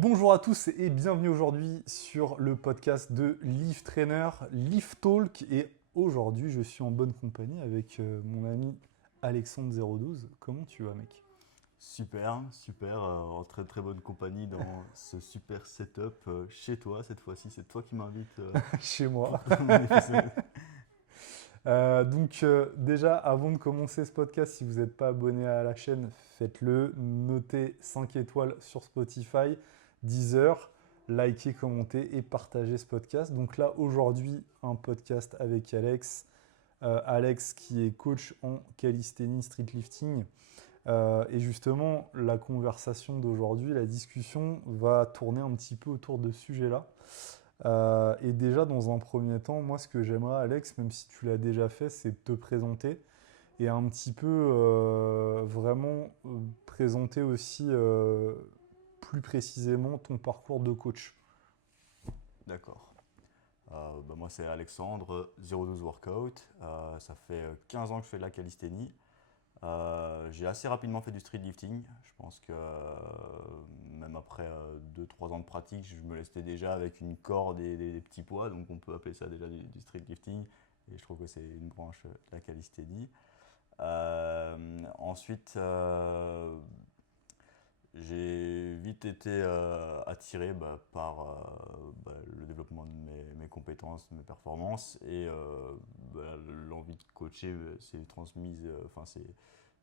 Bonjour à tous et bienvenue aujourd'hui sur le podcast de Live Trainer, Live Talk. Et aujourd'hui, je suis en bonne compagnie avec mon ami Alexandre012. Comment tu vas, mec? Super, super, en très très bonne compagnie dans ce super setup chez toi. Cette fois-ci, c'est toi qui m'invites Chez moi. pour ton épisode. Déjà, avant de commencer ce podcast, si vous n'êtes pas abonné à la chaîne, faites-le. Notez 5 étoiles sur Spotify, Deezer, likez, commentez et partagez ce podcast. Donc là, aujourd'hui, un podcast avec Alex. Alex qui est coach en calisthénie streetlifting. Et justement, la conversation d'aujourd'hui, la discussion va tourner un petit peu autour de ce sujet-là. Et déjà, dans un premier temps, moi, ce que j'aimerais, Alex, même si tu l'as déjà fait, c'est de te présenter et un petit peu vraiment présenter aussi plus précisément ton parcours de coach. D'accord. Moi, c'est Alexandre, 012 Workout. Ça fait 15 ans que je fais de la calisthénie. J'ai assez rapidement fait du street lifting. Je pense que même après 2-3 ans de pratique, je me lestais déjà avec une corde et des petits poids. Donc on peut appeler ça déjà du street lifting. Et je trouve que c'est une branche de la calisthénie. Ensuite, j'ai vite été attiré par le développement de mes compétences, de mes performances et l'envie de coacher s'est transmise,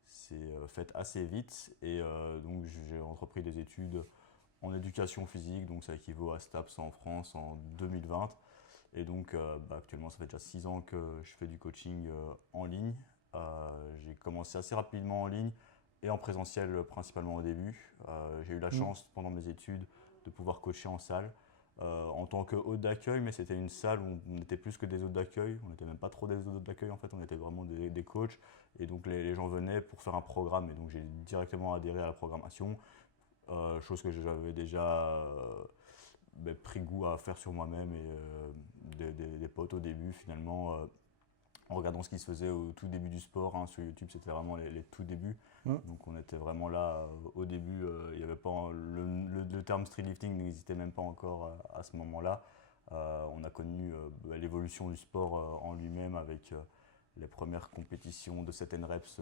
c'est faite assez vite et donc j'ai entrepris des études en éducation physique, donc ça équivaut à STAPS en France en 2020 et donc actuellement ça fait déjà 6 ans que je fais du coaching en ligne. J'ai commencé assez rapidement en ligne et en présentiel principalement au début. J'ai eu la Mm. chance pendant mes études de pouvoir coacher en salle en tant que hôte d'accueil, mais c'était une salle où on était plus que des hôtes d'accueil, on n'était même pas trop des hôtes d'accueil en fait, on était vraiment des coachs et donc les gens venaient pour faire un programme et donc j'ai directement adhéré à la programmation, chose que j'avais déjà pris goût à faire sur moi-même et des potes au début finalement. En regardant ce qui se faisait au tout début du sport hein, sur YouTube, c'était vraiment les tout débuts. Mm. Donc on était vraiment là au début. Il y avait pas le terme street lifting n'existait même pas encore à ce moment-là. On a connu l'évolution du sport en lui-même avec les premières compétitions de 7 reps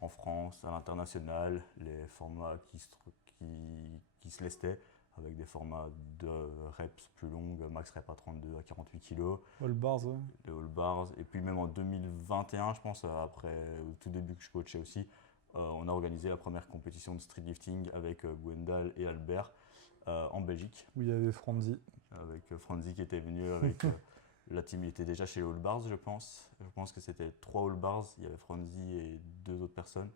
en France, à l'international, les formats qui se lestaient avec des formats de reps plus longues, max rep à 32 à 48 kg, All bars, ouais. les All Bars. Et puis même en 2021, je pense, après au tout début que je coachais aussi, on a organisé la première compétition de street lifting avec Gwendal et Albert en Belgique, Où il y avait Franzi. avec Franzi qui était venu avec la team. Il était déjà chez les All Bars, je pense. Je pense que c'était 3 All Bars. Il y avait Franzi et 2 autres personnes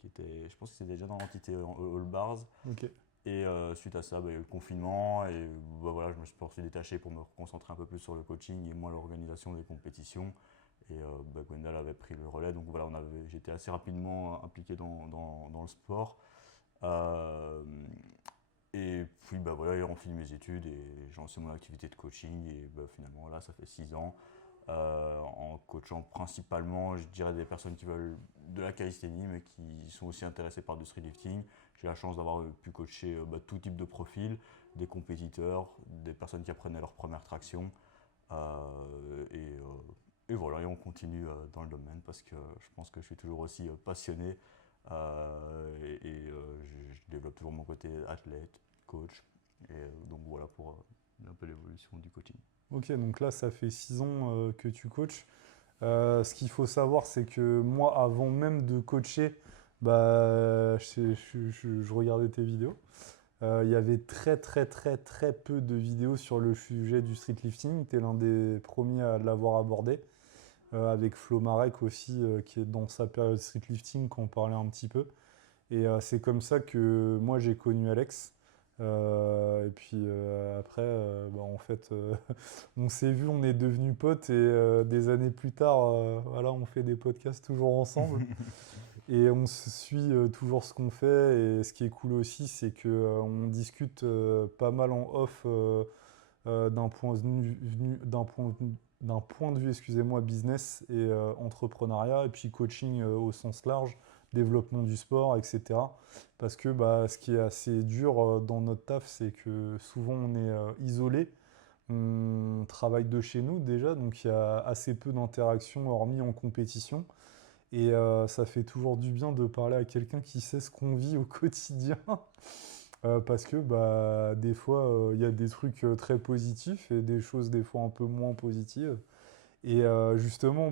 qui étaient, je pense que c'était déjà dans l'entité All Bars. Ok. Et suite à ça, il y a eu le confinement et voilà, je me suis ensuite détaché pour me concentrer un peu plus sur le coaching et moins l'organisation des compétitions. Et Gwendal avait pris le relais, donc voilà, j'étais assez rapidement impliqué dans le sport. Euh, et puis voilà, j'ai fini mes études et j'ai lancé mon activité de coaching. Et finalement, là, ça fait 6 ans. En coachant principalement, je dirais, des personnes qui veulent de la calisthénie, mais qui sont aussi intéressées par le street lifting. J'ai la chance d'avoir pu coacher tout type de profil, des compétiteurs, des personnes qui apprenaient leur première traction. Et voilà, et on continue dans le domaine parce que je pense que je suis toujours aussi passionné je développe toujours mon côté athlète, coach. Et donc voilà pour un peu l'évolution du coaching. Ok, donc là, ça fait 6 ans que tu coaches. Ce qu'il faut savoir, c'est que moi, avant même de coacher, je regardais tes vidéos. Il y avait très très très très peu de vidéos sur le sujet du street lifting. Tu es l'un des premiers à l'avoir abordé. Avec Flo Marek aussi, qui est dans sa période street lifting, qu'on parlait un petit peu. Et c'est comme ça que moi j'ai connu Alex. Et puis après, en fait, on s'est vu, on est devenus potes et des années plus tard, voilà, on fait des podcasts toujours ensemble et on se suit toujours ce qu'on fait. Et ce qui est cool aussi, c'est que on discute pas mal en off d'un point de vue, excusez-moi, business et entrepreneuriat et puis coaching au sens large. développement du sport, etc. Parce que ce qui est assez dur dans notre taf, c'est que souvent on est isolé. On travaille de chez nous déjà, donc il y a assez peu d'interactions hormis en compétition. Et ça fait toujours du bien de parler à quelqu'un qui sait ce qu'on vit au quotidien. Parce que des fois, il y a des trucs très positifs et des choses des fois un peu moins positives. Et justement,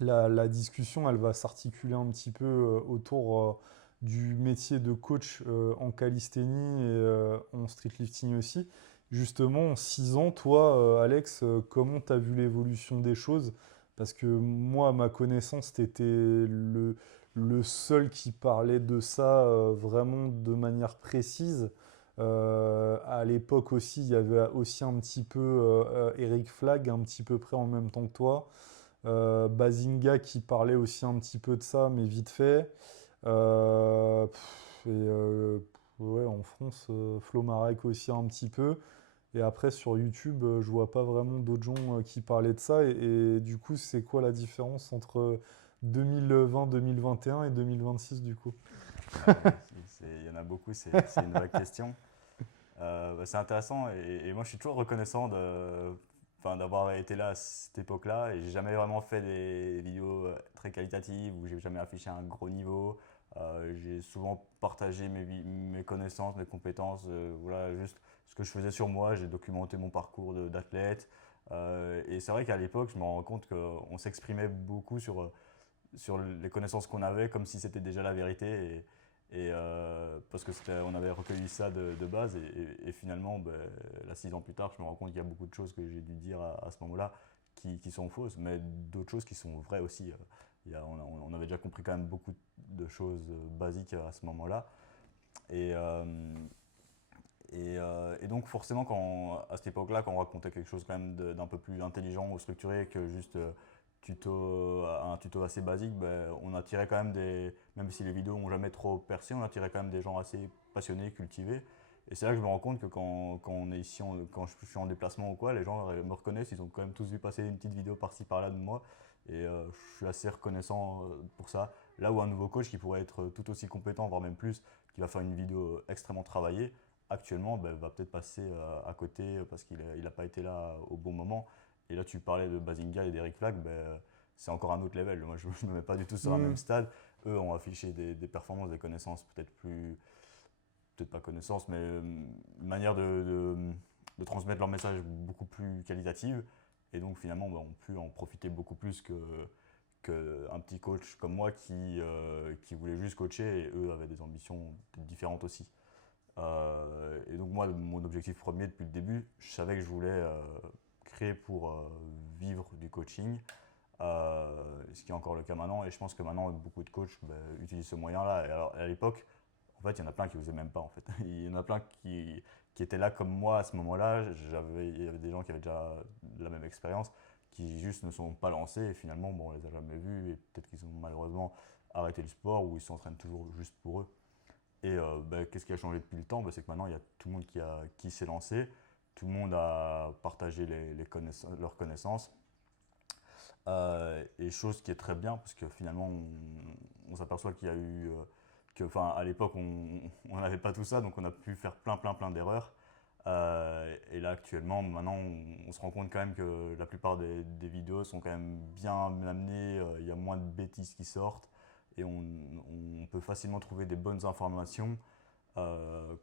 la discussion, elle va s'articuler un petit peu autour du métier de coach en calisthénie et en streetlifting aussi. Justement, en 6 ans, toi, Alex, comment tu as vu l'évolution des choses? Parce que moi, à ma connaissance, tu étais le seul qui parlait de ça vraiment de manière précise. À l'époque aussi, il y avait aussi un petit peu Eric Flagg, un petit peu près en même temps que toi. Bazinga qui parlait aussi un petit peu de ça, mais vite fait. Ouais, en France, Flo Marek aussi un petit peu. Et après, sur YouTube, je vois pas vraiment d'autres gens qui parlaient de ça. Et du coup, c'est quoi la différence entre 2020, 2021 et 2026 du coup? Il y en a beaucoup, c'est une vraie question. C'est intéressant et moi je suis toujours reconnaissant d'avoir été là à cette époque-là et j'ai jamais vraiment fait des vidéos très qualitatives où j'ai jamais affiché un gros niveau. J'ai souvent partagé mes connaissances, mes compétences, voilà, juste ce que je faisais sur moi, j'ai documenté mon parcours d'athlète. Et c'est vrai qu'à l'époque, je me rends compte qu'on s'exprimait beaucoup sur les connaissances qu'on avait comme si c'était déjà la vérité. Parce que on avait recueilli ça de base et finalement, là 6 ans plus tard, je me rends compte qu'il y a beaucoup de choses que j'ai dû dire à ce moment-là qui sont fausses, mais d'autres choses qui sont vraies aussi. On avait déjà compris quand même beaucoup de choses basiques à ce moment-là. Et, euh, et donc forcément, à cette époque-là, quand on racontait quelque chose quand même d'un peu plus intelligent ou structuré que juste un tuto assez basique, on attirait quand même même si les vidéos n'ont jamais trop percé, on attirait quand même des gens assez passionnés, cultivés. Et c'est là que je me rends compte que quand on est ici, quand je suis en déplacement ou quoi, les gens me reconnaissent, ils ont quand même tous vu passer une petite vidéo par-ci par-là de moi. Et je suis assez reconnaissant pour ça. Là où un nouveau coach qui pourrait être tout aussi compétent, voire même plus, qui va faire une vidéo extrêmement travaillée, actuellement va peut-être passer à côté parce qu'il n'a pas été là au bon moment. Et là, tu parlais de Bazinga et d'Eric Flack, c'est encore un autre level. Moi, je ne me mets pas du tout sur un même Hmm. stade. Eux ont affiché des performances, des connaissances peut-être pas connaissances, mais une manière de transmettre leur message beaucoup plus qualitative. Et donc finalement, on peut en profiter beaucoup plus qu'un petit coach comme moi qui voulait juste coacher et eux avaient des ambitions différentes aussi. Et donc moi, mon objectif premier depuis le début, je savais que je voulais créer pour vivre du coaching, ce qui est encore le cas maintenant. Et je pense que maintenant, beaucoup de coachs utilisent ce moyen-là. Et alors, à l'époque, en fait, il y en a plein qui n'osaient même pas. En fait. Il y en a plein qui étaient là comme moi à ce moment-là. Il y avait des gens qui avaient déjà la même expérience, qui juste ne sont pas lancés. Et finalement, on les a jamais vus. Et peut-être qu'ils ont malheureusement arrêté le sport ou ils s'entraînent toujours juste pour eux. Et qu'est-ce qui a changé depuis le temps? C'est que maintenant, il y a tout le monde qui s'est lancé, tout le monde a partagé leurs connaissances. Et chose qui est très bien, parce que finalement, on s'aperçoit qu'il y a eu. À l'époque, on n'avait pas tout ça, donc on a pu faire plein d'erreurs. Et là, actuellement, maintenant, on se rend compte quand même que la plupart des vidéos sont quand même bien amenées, il y a moins de bêtises qui sortent et on peut facilement trouver des bonnes informations à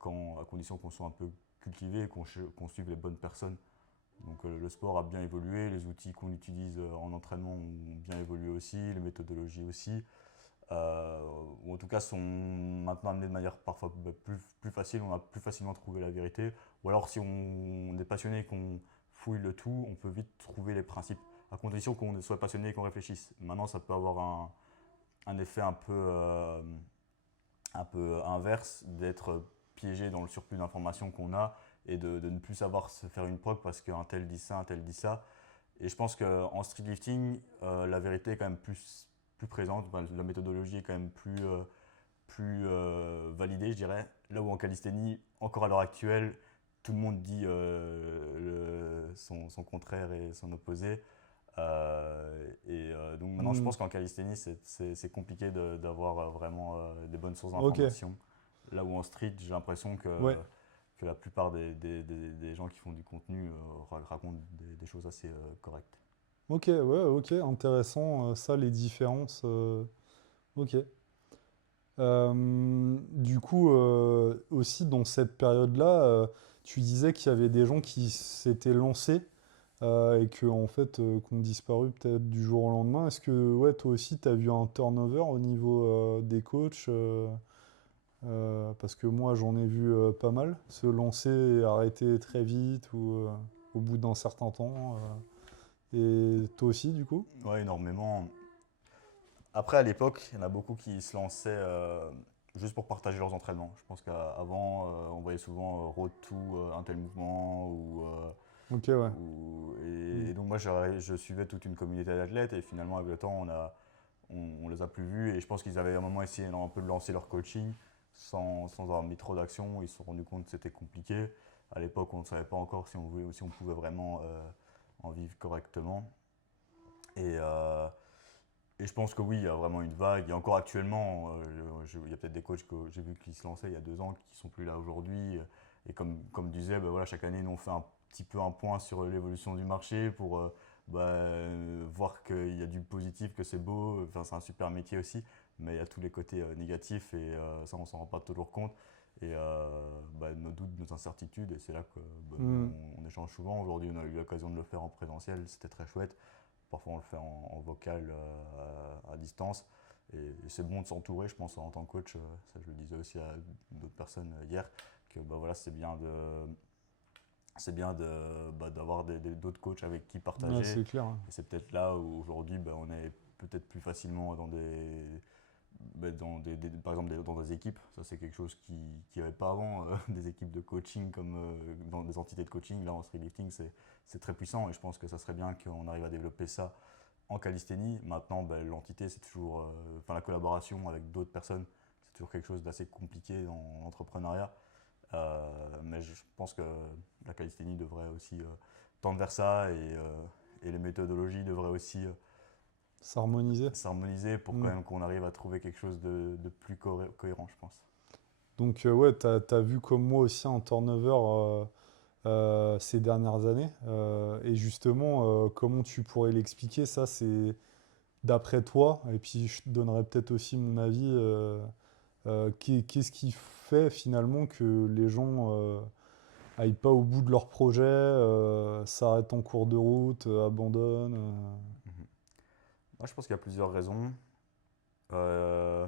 condition qu'on soit un peu cultivé et qu'on suive les bonnes personnes. Donc le sport a bien évolué, les outils qu'on utilise en entraînement ont bien évolué aussi, les méthodologies aussi, ou en tout cas sont maintenant amenées de manière parfois plus facile, on a plus facilement trouvé la vérité, ou alors si on est passionné et qu'on fouille le tout, on peut vite trouver les principes, à condition qu'on soit passionné et qu'on réfléchisse. Maintenant ça peut avoir un effet un peu inverse, d'être piégé dans le surplus d'informations qu'on a et de ne plus savoir se faire une prog parce qu'un tel dit ça, un tel dit ça. Et je pense qu'en streetlifting, la vérité est quand même plus présente, la méthodologie est quand même plus validée, je dirais. Là où en calisthénie, encore à l'heure actuelle, tout le monde dit son contraire et son opposé. Donc maintenant, je Hmm. pense qu'en calisthénie, c'est compliqué d'avoir vraiment des bonnes sources Ok, d'informations. Là où en street, j'ai l'impression ouais. que la plupart des gens qui font du contenu racontent des choses assez correctes. Ok, ouais, ok, intéressant, ça, les différences. Ok. Du coup, aussi dans cette période-là, tu disais qu'il y avait des gens qui s'étaient lancés et que, en fait, qui ont disparu peut-être du jour au lendemain. Est-ce que, ouais, toi aussi, tu as vu un turnover au niveau des coachs parce que moi, j'en ai vu pas mal se lancer et arrêter très vite ou au bout d'un certain temps. Et toi aussi, du coup? Ouais, énormément. Après, à l'époque, il y en a beaucoup qui se lançaient juste pour partager leurs entraînements. Je pense qu'avant, on voyait souvent road to un tel mouvement Ok, ouais. Hmm. et donc moi, je suivais toute une communauté d'athlètes et finalement, avec le temps, on les a plus vus et je pense qu'ils avaient à un moment essayé un peu de lancer leur coaching sans avoir mis trop d'action. Ils se sont rendus compte que c'était compliqué. À l'époque, on ne savait pas encore si on pouvait vraiment en vivre correctement. Et, euh, et je pense que oui, il y a vraiment une vague. Et encore actuellement, il y a peut-être des coachs que j'ai vu qui se lançaient il y a 2 ans, qui ne sont plus là aujourd'hui. Et comme disait, ben voilà, chaque année, nous, on fait un petit peu un point sur l'évolution du marché pour voir qu'il y a du positif, que c'est beau. Enfin, c'est un super métier aussi, mais il y a tous les côtés négatifs et ça, on s'en rend pas toujours compte. Et nos doutes, nos incertitudes, et c'est là que Hmm. on échange souvent. Aujourd'hui, on a eu l'occasion de le faire en présentiel, c'était très chouette. Parfois, on le fait en vocal à distance. Et c'est bon de s'entourer, je pense, en tant que coach. Ça, je le disais aussi à d'autres personnes hier, que voilà, d'avoir d'autres coachs avec qui Ouais, partager. c'est clair. Et c'est peut-être là où aujourd'hui, on est peut-être plus facilement par exemple dans des équipes. Ça, c'est quelque chose qui n'y avait pas avant. Des équipes de coaching comme dans des entités de coaching. Là, en streetlifting, c'est très puissant et je pense que ça serait bien qu'on arrive à développer ça en calisthénie. Maintenant, l'entité, c'est toujours. Enfin, la collaboration avec d'autres personnes, c'est toujours quelque chose d'assez compliqué dans l'entrepreneuriat. Mais je pense que la calisthénie devrait aussi tendre vers ça et les méthodologies devraient aussi S'harmoniser. s'harmoniser pour quand Hmm. même qu'on arrive à trouver quelque chose de plus cohérent, je pense. Donc, ouais, t'as vu comme moi aussi un turnover ces dernières années. Et justement, comment tu pourrais l'expliquer? Ça, c'est d'après toi. Et puis, je te donnerai peut-être aussi mon avis. Qu'est-ce qui fait finalement que les gens aillent pas au bout de leur projet, s'arrêtent en cours de route, abandonnent Mhm. Moi, je pense qu'il y a plusieurs raisons. Euh,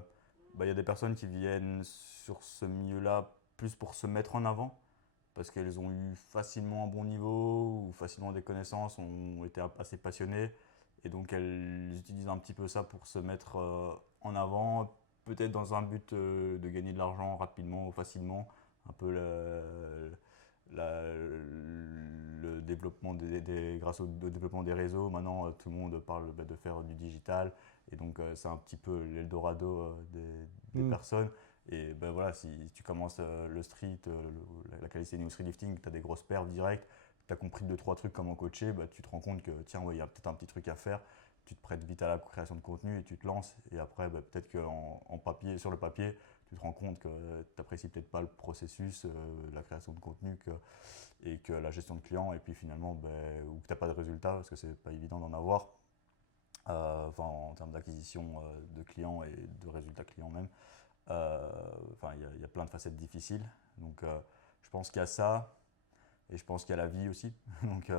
il y a des personnes qui viennent sur ce milieu-là plus pour se mettre en avant, parce qu'elles ont eu facilement un bon niveau ou facilement des connaissances, ont été assez passionnées, et donc elles utilisent un petit peu ça pour se mettre en avant, peut-être dans un but de gagner de l'argent rapidement ou facilement, un peu le développement grâce au développement des réseaux. Maintenant, tout le monde parle de faire du digital, et donc c'est un petit peu l'Eldorado des Hmm. personnes. Et voilà, si tu commences le street, la calisthénie ou le streetlifting, tu as des grosses perfs directes, tu as compris 2-3 trucs comment coacher, tu te rends compte que tiens, ouais, il y a peut-être un petit truc à faire, tu te prêtes vite à la création de contenu et tu te lances. Et après, peut-être sur le papier, tu te rends compte que tu n'apprécies peut-être pas le processus, la création de contenu et que la gestion de clients, et puis finalement, ou que tu n'as pas de résultats, parce que c'est pas évident d'en avoir, en termes d'acquisition de clients et de résultats clients même. Il y a plein de facettes difficiles. Donc, je pense qu'il y a ça, et je pense qu'il y a la vie aussi. Donc,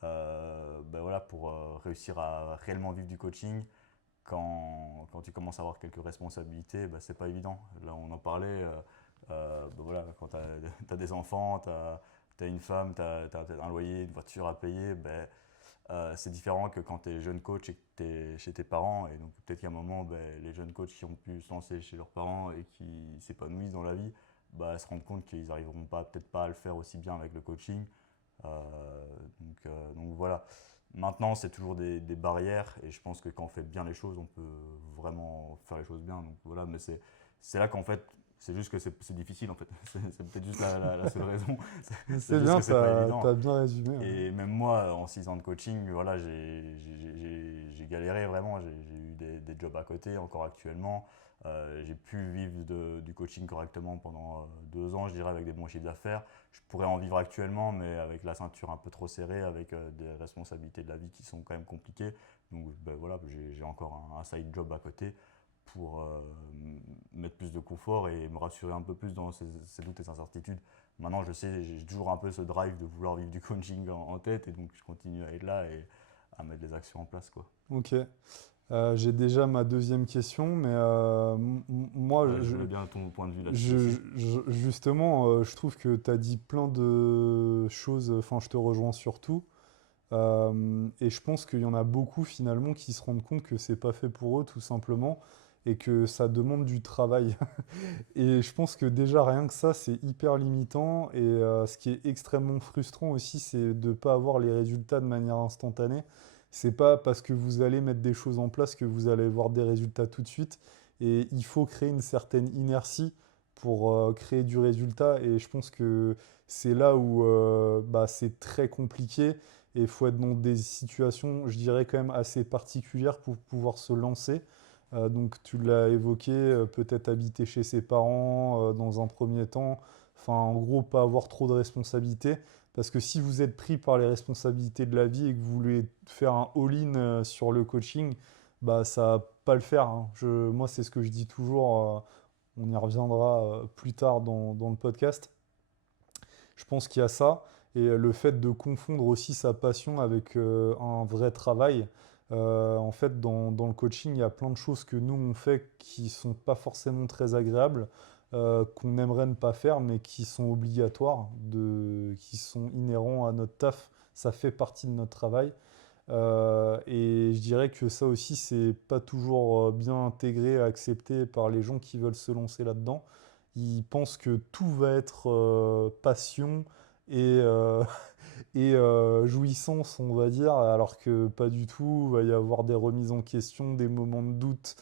voilà, pour réussir à réellement vivre du coaching, quand tu commences à avoir quelques responsabilités, c'est pas évident. Là, on en parlait. Voilà, quand tu as, des enfants, tu as une femme, tu as un loyer, une voiture à payer, c'est différent que quand tu es jeune coach et que tu es chez tes parents. Et donc, peut-être qu'à un moment, les jeunes coachs qui ont pu se lancer chez leurs parents et qui s'épanouissent dans la vie, se rendent compte qu'ils n'arriveront peut-être pas à le faire aussi bien avec le coaching. Donc voilà. Maintenant, c'est toujours des barrières et je pense que quand on fait bien les choses, on peut vraiment faire les choses bien. Donc voilà, mais c'est là qu'en fait, C'est juste que c'est difficile en fait. C'est peut-être juste la seule raison. C'est juste bien, que c'est pas évident. t'as bien résumé. Ouais. Et même moi, en 6 ans de coaching, voilà, j'ai galéré vraiment. J'ai eu des jobs à côté, encore actuellement. J'ai pu vivre du coaching correctement pendant 2 ans, je dirais, avec des bons chiffres d'affaires. Je pourrais en vivre actuellement, mais avec la ceinture un peu trop serrée, avec des responsabilités de la vie qui sont quand même compliquées. Donc ben, voilà, j'ai encore un side job à côté pour mettre plus de confort et me rassurer un peu plus dans ces doutes et ces incertitudes. Maintenant, je sais, j'ai toujours un peu ce drive de vouloir vivre du coaching en tête et donc je continue à être là et à mettre les actions en place, quoi. Ok. J'ai déjà ma deuxième question, mais moi, Ouais, je voulais bien ton point de vue là-dessus aussi. justement, je trouve que tu as dit plein de choses, enfin, je te rejoins sur tout. Et je pense qu'il y en a beaucoup finalement qui se rendent compte que c'est pas fait pour eux, tout simplement, et que ça demande du travail. Et je pense que déjà rien que ça, c'est hyper limitant. Et ce qui est extrêmement frustrant aussi, c'est de ne pas avoir les résultats de manière instantanée. C'est pas parce que vous allez mettre des choses en place que vous allez voir des résultats tout de suite. Et il faut créer une certaine inertie pour créer du résultat. Et je pense que c'est là où bah, c'est très compliqué. Et il faut être dans des situations, je dirais, quand même assez particulières pour pouvoir se lancer. Donc tu l'as évoqué, peut-être habiter chez ses parents dans un premier temps. Enfin, en gros, pas avoir trop de responsabilités. Parce que si vous êtes pris par les responsabilités de la vie et que vous voulez faire un all-in sur le coaching, bah ça va pas le faire. Hein. Moi, c'est ce que je dis toujours. On y reviendra plus tard dans le podcast. Je pense qu'il y a ça. Et le fait de confondre aussi sa passion avec un vrai travail. En fait, dans le coaching, il y a plein de choses que nous, on fait qui sont pas forcément très agréables, qu'on aimerait ne pas faire, mais qui sont obligatoires, qui sont inhérents à notre taf. Ça fait partie de notre travail. Et je dirais que ça aussi, c'est pas toujours bien intégré, accepté par les gens qui veulent se lancer là-dedans. Ils pensent que tout va être passion et, et jouissance, on va dire, alors que pas du tout. Il va y avoir des remises en question, des moments de doute,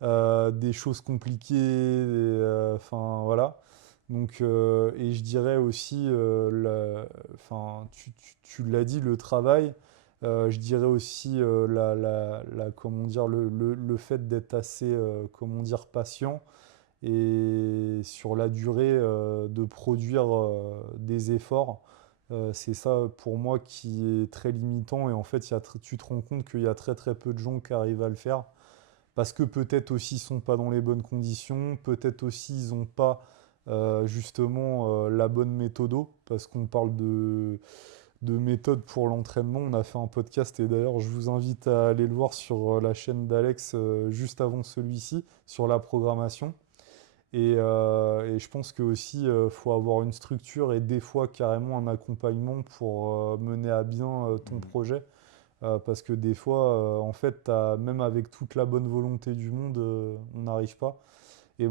des choses compliquées, enfin voilà. Donc, et je dirais aussi, enfin, tu l'as dit, le travail. Je dirais aussi comment dire, le fait d'être assez, comment dire, patient et sur la durée de produire des efforts. C'est ça pour moi qui est très limitant et en fait tu te rends compte qu'il y a très très peu de gens qui arrivent à le faire parce que peut-être aussi ils sont pas dans les bonnes conditions, peut-être aussi ils n'ont pas justement la bonne méthode parce qu'on parle de méthode pour l'entraînement. On a fait un podcast et d'ailleurs je vous invite à aller le voir sur la chaîne d'Alex juste avant celui-ci sur la programmation. Et je pense que aussi faut avoir une structure et des fois carrément un accompagnement pour mener à bien ton Mhm. projet. Parce que des fois, en fait, même avec toute la bonne volonté du monde, on n'arrive pas. Et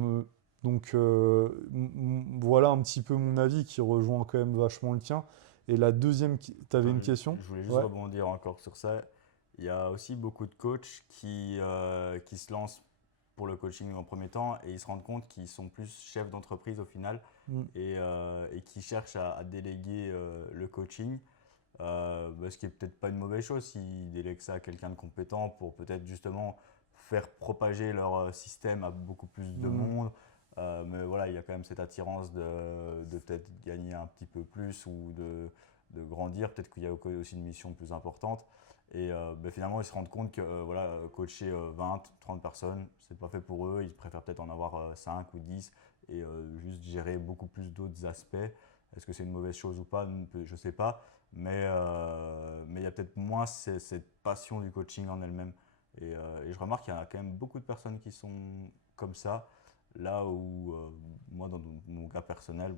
donc voilà un petit peu mon avis qui rejoint quand même vachement le tien. Et la deuxième, tu avais Attends, une question? je voulais juste Ouais. rebondir encore sur ça. Il y a aussi beaucoup de coachs qui se lancent pour le coaching en premier temps et ils se rendent compte qu'ils sont plus chefs d'entreprise au final Mm. et qui cherchent à déléguer le coaching. Ce qui est peut-être pas une mauvaise chose s'ils délèguent ça à quelqu'un de compétent pour peut-être justement faire propager leur système à beaucoup plus de Mm. monde. Mais voilà, il y a quand même cette attirance de peut-être gagner un petit peu plus ou de grandir. Peut-être qu'il y a aussi une mission plus importante. Et finalement, ils se rendent compte que voilà, coacher 20, 30 personnes, c'est pas fait pour eux. Ils préfèrent peut-être en avoir 5 ou 10 et juste gérer beaucoup plus d'autres aspects. Est-ce que c'est une mauvaise chose ou pas? Je ne sais pas. Mais il y a peut-être moins cette passion du coaching en elle-même. Et je remarque qu'il y a quand même beaucoup de personnes qui sont comme ça. Là où moi, dans mon cas personnel,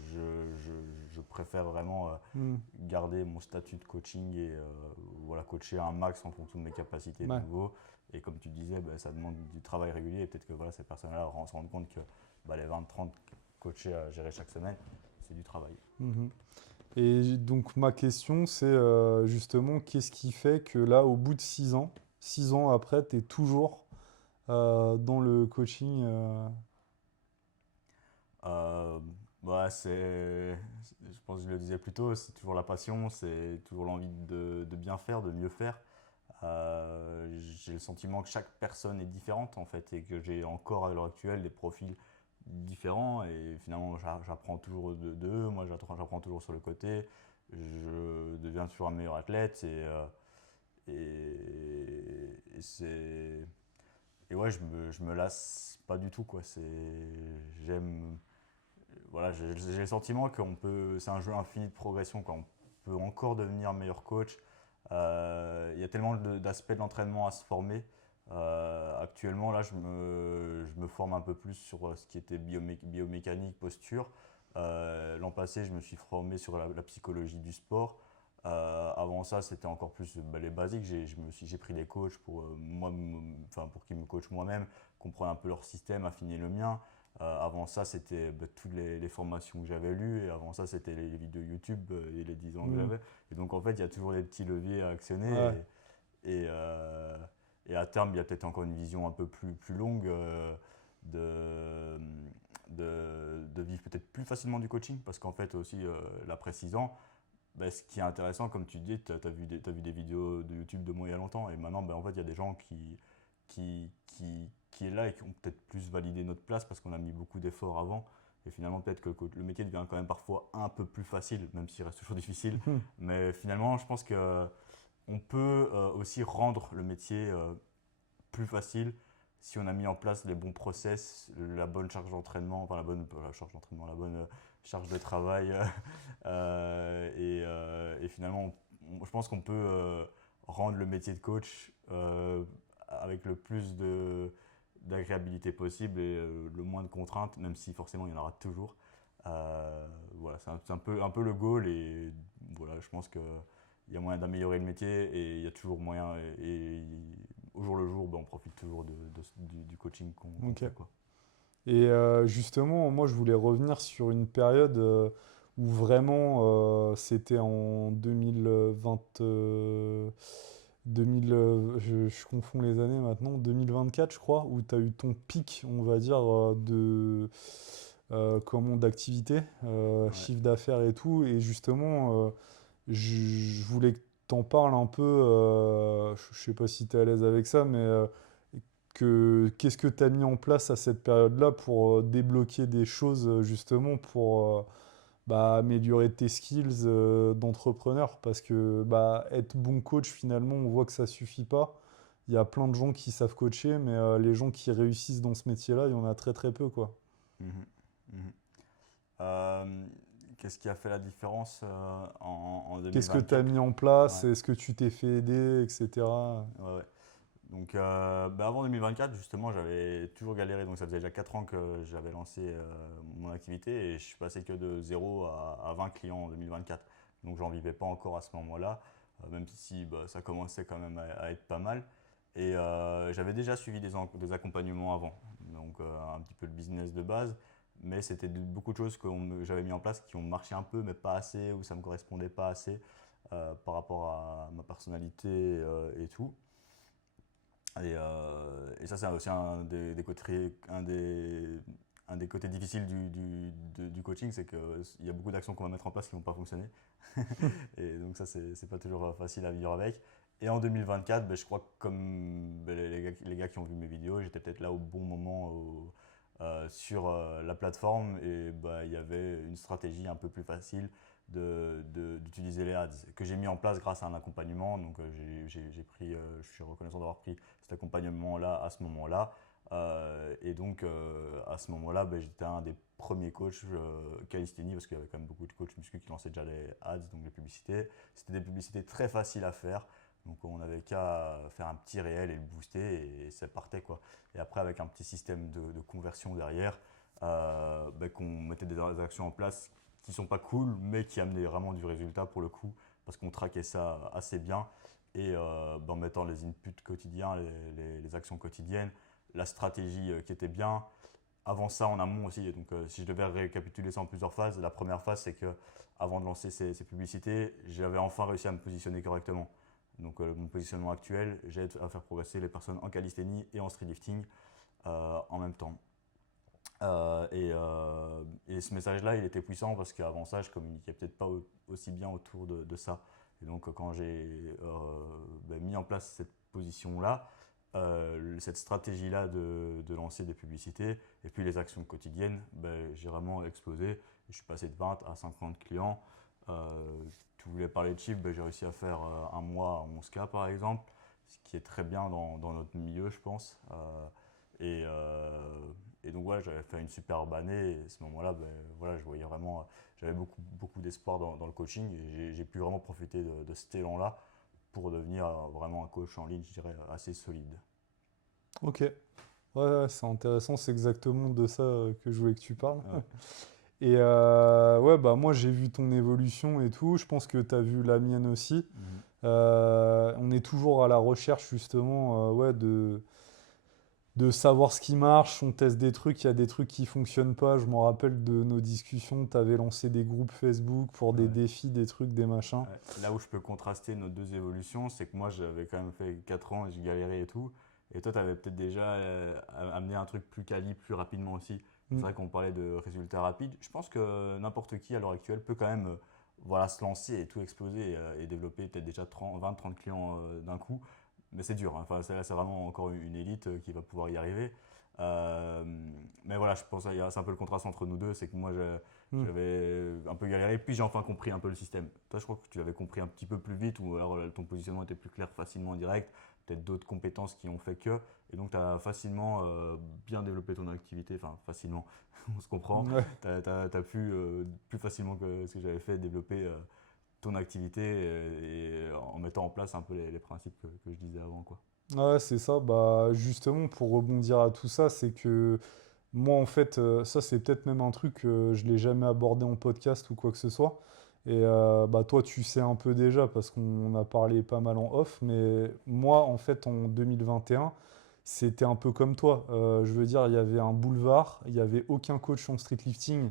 je préfère vraiment Mm. garder mon statut de coaching et voilà, coacher un max en fonction de mes capacités de Ouais. nouveau. Et comme tu disais, ça demande du travail régulier. Et peut-être que voilà, ces personnes-là se rendent compte que les 20-30 coachés à gérer chaque semaine, c'est du travail. Mhm. Et donc ma question, c'est justement, qu'est-ce qui fait que là, au bout de 6 ans après, tu es toujours dans le coaching Euh, je pense que je le disais plus tôt, c'est toujours la passion, c'est toujours l'envie de bien faire, de mieux faire. J'ai le sentiment que chaque personne est différente en fait et que j'ai encore à l'heure actuelle des profils différents et finalement j'apprends toujours d'eux, moi j'apprends toujours sur le côté, je deviens toujours un meilleur athlète et c'est et ouais je me lasse pas du tout quoi, j'aime voilà, j'ai le sentiment qu'on peut, c'est un jeu infini de progression, quoi. On peut encore devenir meilleur coach. Il y a tellement d'aspects de l'entraînement à se former. Actuellement, là, je me forme un peu plus sur ce qui était biomécanique, posture. L'an passé, je me suis formé sur la psychologie du sport. Avant ça, c'était encore plus les basiques. J'ai pris des coachs pour, pour qu'ils me coachent moi-même, comprendre un peu leur système, affiner le mien. Avant ça, c'était toutes les formations que j'avais lues, et avant ça, c'était les vidéos YouTube et les 10 ans que Hmm. j'avais. Et donc, en fait, il y a toujours des petits leviers à actionner, Ouais. et, euh, et à terme, il y a peut-être encore une vision un peu plus longue de, de vivre peut-être plus facilement du coaching, parce qu'en fait, aussi, l'après 6 ans, ce qui est intéressant, comme tu dis, tu as t'as vu des vidéos de YouTube de moi il y a longtemps, et maintenant, en fait, il y a des gens qui est là et qui ont peut-être plus validé notre place parce qu'on a mis beaucoup d'efforts avant. Et finalement, peut-être que le métier devient quand même parfois un peu plus facile, même s'il reste toujours difficile. Mais finalement, je pense que on peut aussi rendre le métier plus facile si on a mis en place les bons process, la bonne charge d'entraînement, enfin la charge d'entraînement, la bonne charge de travail. Et finalement, je pense qu'on peut rendre le métier de coach avec le plus d'agréabilité possible et le moins de contraintes, même si forcément il y en aura toujours. Voilà, c'est un peu le goal et voilà, je pense qu'il y a moyen d'améliorer le métier et il y a toujours moyen et au jour le jour, on profite toujours du coaching qu'on Ok. fait, quoi. Et justement, moi, je voulais revenir sur une période où vraiment c'était en 2020, 2000, je confonds les années maintenant, 2024, je crois, où tu as eu ton pic, on va dire, d'activité, Ouais. chiffre d'affaires et tout. Et justement, je voulais que t'en parles un peu, je sais pas si tu es à l'aise avec ça, mais qu'est-ce que tu as mis en place à cette période-là pour débloquer des choses justement pour améliorer tes skills d'entrepreneur? Parce que être bon coach, finalement, on voit que ça suffit pas. Il y a plein de gens qui savent coacher, mais les gens qui réussissent dans ce métier-là, il y en a très très peu, quoi. Mhm. Mhm. Euh, Qu'est-ce qui a fait la différence en Qu'est-ce que tu as 2024? mis en place? Ouais, Est-ce que tu t'es fait aider, etc. ouais, ouais. Donc, avant 2024, justement, j'avais toujours galéré. Donc, ça faisait déjà 4 ans que j'avais lancé mon activité et je suis passé que de 0 à 20 clients en 2024. Donc, j'en vivais pas encore à ce moment-là, même si ça commençait quand même à être pas mal. Et j'avais déjà suivi des accompagnements avant. Donc, un petit peu le business de base. Mais c'était beaucoup de choses que j'avais mis en place qui ont marché un peu, mais pas assez, ou ça ne me correspondait pas assez par rapport à ma personnalité et tout. Et ça, c'est aussi un des côtés difficiles du coaching, c'est qu'il y a beaucoup d'actions qu'on va mettre en place qui ne vont pas fonctionner. Et donc ça, c'est pas toujours facile à vivre avec. Et en 2024, je crois que comme les gars qui ont vu mes vidéos, j'étais peut-être là au bon moment sur la plateforme et il y avait une stratégie un peu plus facile d'utiliser les ads que j'ai mis en place grâce à un accompagnement. Donc je suis reconnaissant d'avoir pris cet accompagnement-là à ce moment-là. Et donc à ce moment-là, j'étais un des premiers coachs calisthénie parce qu'il y avait quand même beaucoup de coachs muscu qui lançaient déjà les ads, donc les publicités. C'était des publicités très faciles à faire. Donc on n'avait qu'à faire un petit réel et le booster et ça partait quoi. Et après avec un petit système de conversion derrière, qu'on mettait des actions en place qui sont pas cool mais qui amenaient vraiment du résultat pour le coup parce qu'on traquait ça assez bien et en mettant les inputs quotidiens, les actions quotidiennes, la stratégie qui était bien. Avant ça, en amont aussi, donc si je devais récapituler ça en plusieurs phases, la première phase c'est que avant de lancer ces publicités, j'avais enfin réussi à me positionner correctement. Donc mon positionnement actuel, j'aide à faire progresser les personnes en calisthénie et en streetlifting en même temps. Et ce message-là, il était puissant parce qu'avant ça, je communiquais peut-être pas aussi bien autour de ça. Et donc, quand j'ai mis en place cette position-là, cette stratégie-là de lancer des publicités et puis les actions quotidiennes, j'ai vraiment explosé. Je suis passé de 20 à 50 clients. Tu voulais parler de chiffres, j'ai réussi à faire un mois à 11K par exemple, ce qui est très bien dans notre milieu, je pense. Et, euh, et donc voilà, j'avais fait une superbe année et à ce moment-là, voilà, je voyais vraiment, j'avais beaucoup d'espoir dans le coaching et j'ai pu vraiment profiter de cet élan-là pour devenir vraiment un coach en ligne, je dirais, assez solide. Ok. Ouais, c'est intéressant, c'est exactement de ça que je voulais que tu parles. Ouais. Et ouais, bah moi j'ai vu ton évolution et tout, je pense que tu as vu la mienne aussi. Mhm. On est toujours à la recherche justement ouais, de savoir ce qui marche, on teste des trucs, il y a des trucs qui fonctionnent pas. Je me rappelle de nos discussions, tu avais lancé des groupes Facebook pour des Ouais. défis, des trucs, des machins. Ouais. Là où je peux contraster nos deux évolutions, c'est que moi j'avais quand même fait 4 ans et j'ai galéré et tout. Et toi, tu avais peut-être déjà amené un truc plus quali, plus rapidement aussi. C'est Mm. vrai qu'on parlait de résultats rapides. Je pense que n'importe qui à l'heure actuelle peut quand même voilà, se lancer et tout exploser et développer peut-être déjà 20-30 clients d'un coup. Mais c'est dur, hein. Enfin, c'est vraiment encore une élite qui va pouvoir y arriver. Euh, mais voilà, je pense que c'est un peu le contraste entre nous deux. C'est que moi, Mm. j'avais un peu galéré, puis j'ai enfin compris un peu le système. Toi, je crois que tu l'avais compris un petit peu plus vite, ou alors ton positionnement était plus clair facilement en direct, peut-être d'autres compétences qui ont fait que, et donc tu as facilement bien développé ton activité, enfin facilement, on se comprend, Ouais. tu as pu plus facilement que ce que j'avais fait développer ton activité et en mettant en place un peu les principes que je disais avant, quoi. Ouais, c'est ça. Bah, justement, pour rebondir à tout ça, c'est que moi, en fait, ça, c'est peut-être même un truc que je l'ai jamais abordé en podcast ou quoi que ce soit. Et bah, toi, tu sais un peu déjà parce qu'on a parlé pas mal en off. Mais moi, en fait, en 2021, c'était un peu comme toi. Je veux dire, il y avait un boulevard, il n'y avait aucun coach en street lifting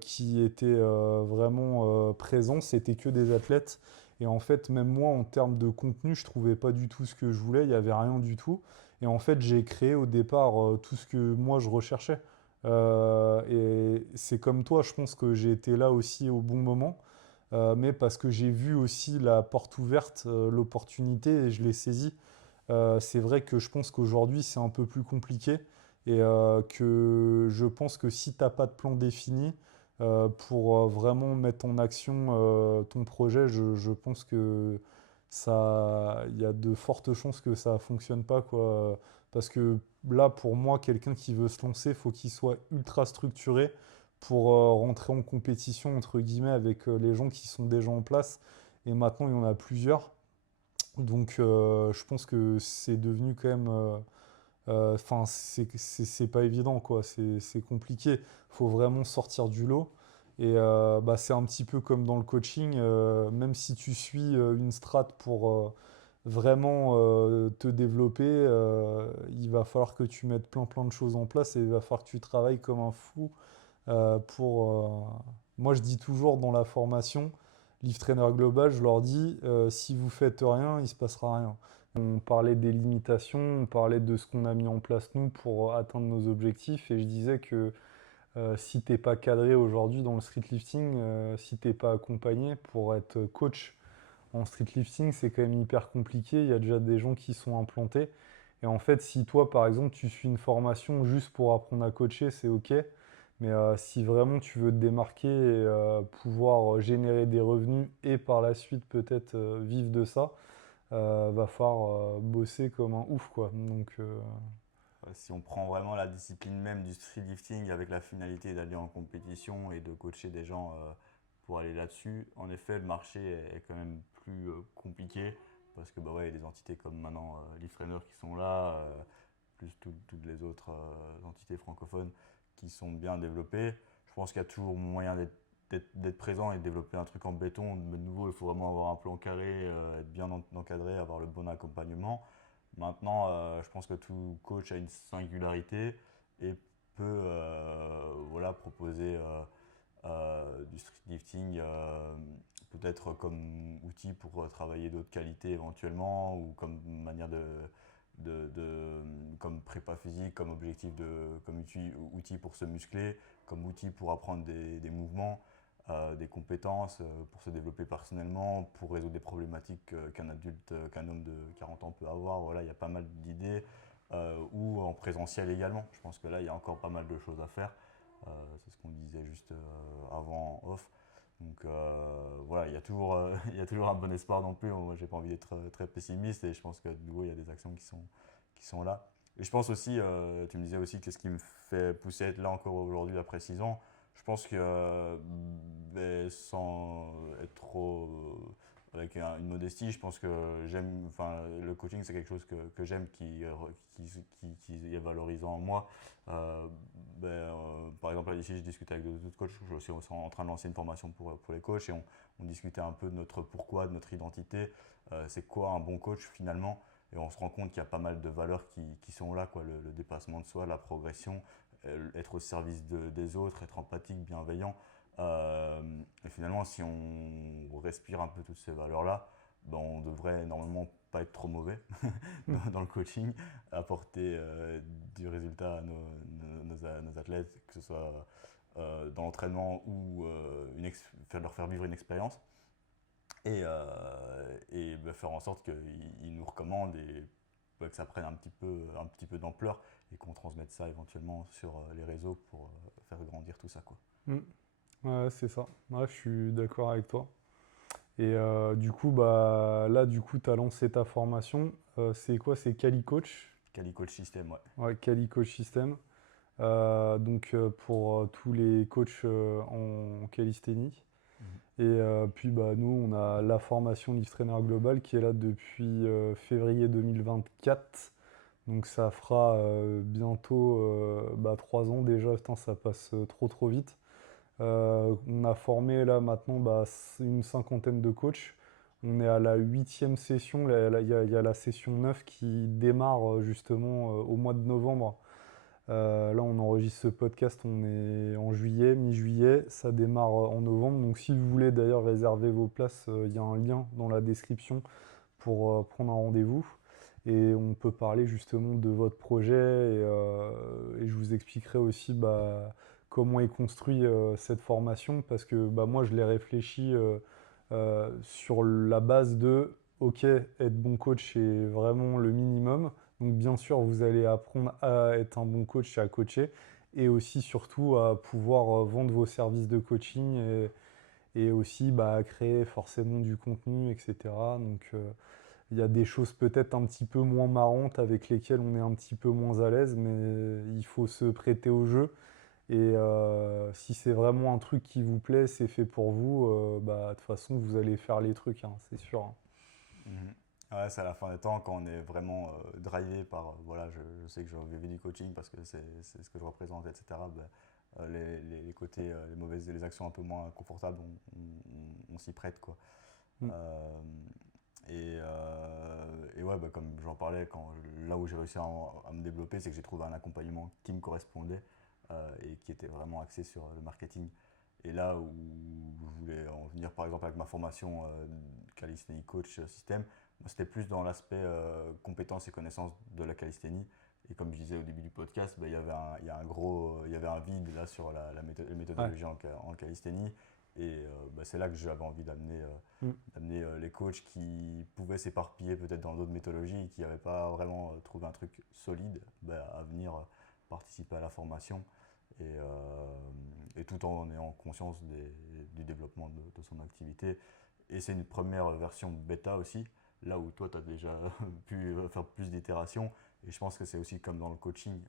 qui était vraiment présent. C'était que des athlètes. Et en fait, même moi, en termes de contenu, je trouvais pas du tout ce que je voulais. Il n'y avait rien du tout. Et en fait, j'ai créé au départ tout ce que moi je recherchais. Et c'est comme toi, je pense que j'ai été là aussi au bon moment, mais parce que j'ai vu aussi la porte ouverte, l'opportunité, et je l'ai saisie. C'est vrai que je pense qu'aujourd'hui, c'est un peu plus compliqué, et que je pense que si tu n'as pas de plan défini, pour vraiment mettre en action ton projet, je pense que ça, il y a de fortes chances que ça fonctionne pas, quoi. Parce que là, pour moi, quelqu'un qui veut se lancer, il faut qu'il soit ultra structuré pour rentrer en compétition, entre guillemets, avec les gens qui sont déjà en place. Et maintenant, il y en a plusieurs. Donc, je pense que c'est devenu quand même. Enfin, c'est pas évident, quoi. C'est compliqué. Il faut vraiment sortir du lot. Et bah, c'est un petit peu comme dans le coaching. Même si tu suis une strat pour vraiment te développer, il va falloir que tu mettes plein de choses en place et il va falloir que tu travailles comme un fou pour. Moi, je dis toujours dans la formation, Live Trainer Global, je leur dis si vous faites rien, il se passera rien. On parlait des limitations, on parlait de ce qu'on a mis en place nous pour atteindre nos objectifs, et je disais que si t'es pas cadré aujourd'hui dans le street lifting, si t'es pas accompagné pour être coach en street lifting, c'est quand même hyper compliqué. Il y a déjà des gens qui sont implantés. Et en fait, si toi, par exemple, tu suis une formation juste pour apprendre à coacher, c'est OK. Mais si vraiment tu veux te démarquer et pouvoir générer des revenus et par la suite peut-être vivre de ça, va falloir bosser comme un ouf, quoi. Donc, Si on prend vraiment la discipline même du street lifting avec la finalité d'aller en compétition et de coacher des gens pour aller là-dessus, en effet, le marché est quand même plus compliqué parce que bah ouais, il y a des entités comme maintenant Lift Trainer qui sont là, plus toutes les autres entités francophones qui sont bien développées. Je pense qu'il y a toujours moyen d'être présent et de développer un truc en béton. Mais de nouveau, il faut vraiment avoir un plan carré, être bien encadré, avoir le bon accompagnement. Maintenant, je pense que tout coach a une singularité et peut voilà, proposer du street lifting peut-être comme outil pour travailler d'autres qualités éventuellement ou comme manière comme prépa physique, comme objectif, comme outil pour se muscler, comme outil pour apprendre des mouvements, des compétences, pour se développer personnellement, pour résoudre des problématiques qu'un adulte, qu'un homme de 40 ans peut avoir. Voilà, il y a pas mal d'idées, ou en présentiel également. Je pense que là, il y a encore pas mal de choses à faire. C'est ce qu'on disait juste avant en off. Donc voilà, il y a toujours, il y a toujours un bon espoir non plus. Moi, j'ai pas envie d'être très pessimiste et je pense que de nouveau, il y a des actions qui sont là. Et je pense aussi, tu me disais aussi qu'est-ce qui me fait pousser à être là encore aujourd'hui après 6 ans. Je pense que ben, sans être trop avec une modestie, je pense que j'aime, enfin, le coaching c'est quelque chose que j'aime qui est valorisant en moi. Par exemple, ici, je discutais avec d'autres coachs. Je suis aussi en train de lancer une formation pour les coachs et on discutait un peu de notre pourquoi, de notre identité. C'est quoi un bon coach finalement? Et on se rend compte qu'il y a pas mal de valeurs qui sont là, quoi. Le dépassement de soi, la progression, être au service des autres, être empathique, bienveillant. Et finalement, si on respire un peu toutes ces valeurs-là, ben on devrait normalement pas être trop mauvais dans le coaching, apporter du résultat à nos athlètes, que ce soit dans l'entraînement ou leur faire vivre une expérience. Et ben, faire en sorte qu'ils nous recommandent et ben, que ça prenne un petit peu d'ampleur et qu'on transmette ça éventuellement sur les réseaux pour faire grandir tout ça, quoi. Mm. Ouais, c'est ça. Ouais, je suis d'accord avec toi. Et du coup, bah, là, du coup, tu as lancé ta formation. C'est quoi? C'est Cali Coach? Cali Coach System, ouais. Ouais, Cali Coach System. Donc, pour tous les coachs en calisthénie. Mhm. Et puis, bah, nous, on a la formation Lift Trainer Global qui est là depuis février 2024. Donc, ça fera bientôt 3 ans déjà. Putain, ça passe trop vite. On a formé là maintenant une cinquantaine de coachs. On est à la 8e session. Il y a la session 9 qui démarre justement au mois de novembre. Là, on enregistre ce podcast, on est en juillet, mi-juillet. Ça démarre en novembre. Donc, si vous voulez d'ailleurs réserver vos places, il y a un lien dans la description pour prendre un rendez-vous. Et on peut parler justement de votre projet et je vous expliquerai aussi comment est construit cette formation parce que moi je l'ai réfléchi sur la base de ok, être bon coach c'est vraiment le minimum. Donc bien sûr vous allez apprendre à être un bon coach et à coacher et aussi surtout à pouvoir vendre vos services de coaching et aussi à créer forcément du contenu, etc. Donc il y a des choses peut-être un petit peu moins marrantes avec lesquelles on est un petit peu moins à l'aise, mais il faut se prêter au jeu. Et si c'est vraiment un truc qui vous plaît, c'est fait pour vous, de toute façon, vous allez faire les trucs, hein, c'est sûr, hein. Mhm. Ouais, c'est à la fin des temps quand on est vraiment drivé par voilà, je sais que je vais du coaching parce que c'est ce que je représente, etc. Les côtés, les mauvaises, les actions un peu moins confortables, on s'y prête, quoi. Mm. Et ouais, comme j'en parlais, là où j'ai réussi à me développer, c'est que j'ai trouvé un accompagnement qui me correspondait et qui était vraiment axé sur le marketing. Et là où je voulais en venir, par exemple, avec ma formation Calisthenics Coach System, moi, c'était plus dans l'aspect compétences et connaissances de la calisthénie. Et comme je disais au début du podcast, il y avait un vide là sur la Ouais. méthodologie en calisthénie. Et c'est là que j'avais envie Mm. d'amener les coachs qui pouvaient s'éparpiller peut-être dans d'autres méthodologies et qui n'avaient pas vraiment trouvé un truc solide à venir participer à la formation et tout en ayant conscience du développement de son activité. Et c'est une première version bêta aussi, là où toi tu as déjà pu faire plus d'itérations. Et je pense que c'est aussi comme dans le coaching,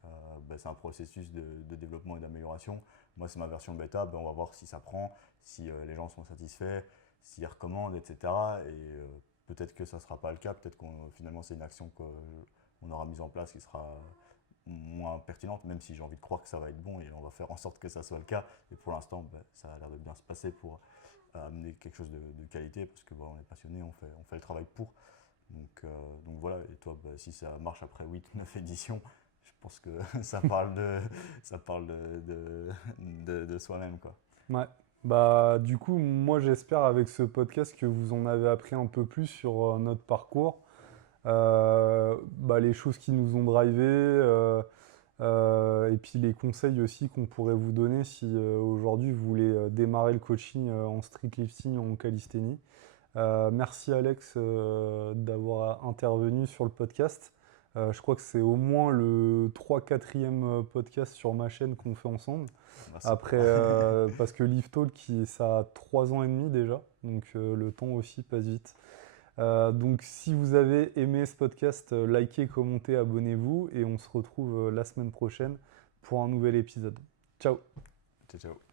c'est un processus de développement et d'amélioration. Moi, c'est ma version bêta, on va voir si ça prend, si les gens sont satisfaits, s'ils recommandent, etc. Et peut-être que ça ne sera pas le cas, peut-être qu'on finalement c'est une action qu'on aura mise en place qui sera moins pertinente, même si j'ai envie de croire que ça va être bon et on va faire en sorte que ça soit le cas. Et pour l'instant, ça a l'air de bien se passer pour amener quelque chose de qualité parce que on est passionné, on fait le travail pour. Donc voilà, et toi, si ça marche après 8, 9 éditions, je pense que ça parle de soi-même, quoi. Ouais. Du coup, moi j'espère avec ce podcast que vous en avez appris un peu plus sur notre parcours. les choses qui nous ont drivé, et puis les conseils aussi qu'on pourrait vous donner si aujourd'hui vous voulez démarrer le coaching en street lifting, en calisthénie. Merci Alex d'avoir intervenu sur le podcast. Je crois que c'est au moins le 3-4e podcast sur ma chaîne qu'on fait ensemble. Merci. Après, parce que Lift Talk, ça a 3 ans et demi déjà, donc le temps aussi passe vite. Donc si vous avez aimé ce podcast, likez, commentez, abonnez-vous et on se retrouve la semaine prochaine pour un nouvel épisode. Ciao! Ciao, ciao.